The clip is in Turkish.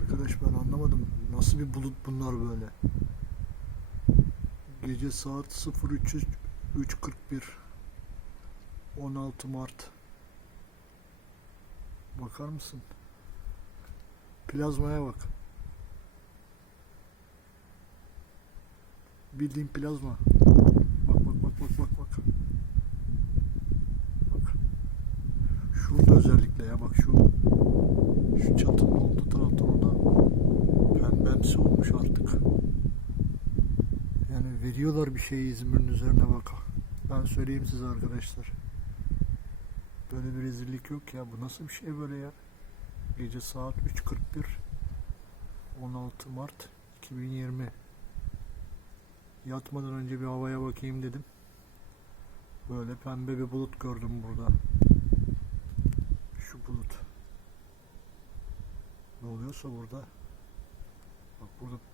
Arkadaş ben anlamadım. Nasıl bir bulut bunlar böyle? Gece saat 03.341 16 Mart Bakar mısın? Plazmaya bak. Bildiğin plazma. Bak bak bak bak bak bak. Bak. Şurada özellikle ya bak şu şu orada olmuş artık. Yani veriyorlar bir şeyi İzmir'in üzerine bak. Ben söyleyeyim size arkadaşlar. Böyle bir rezillik yok ya. Bu nasıl bir şey böyle ya? Gece saat 3.41 16 Mart 2020 Yatmadan önce bir havaya bakayım dedim. Böyle pembe bir bulut gördüm burada. Şu bulut. Ne oluyorsa burada. Bak burada pembe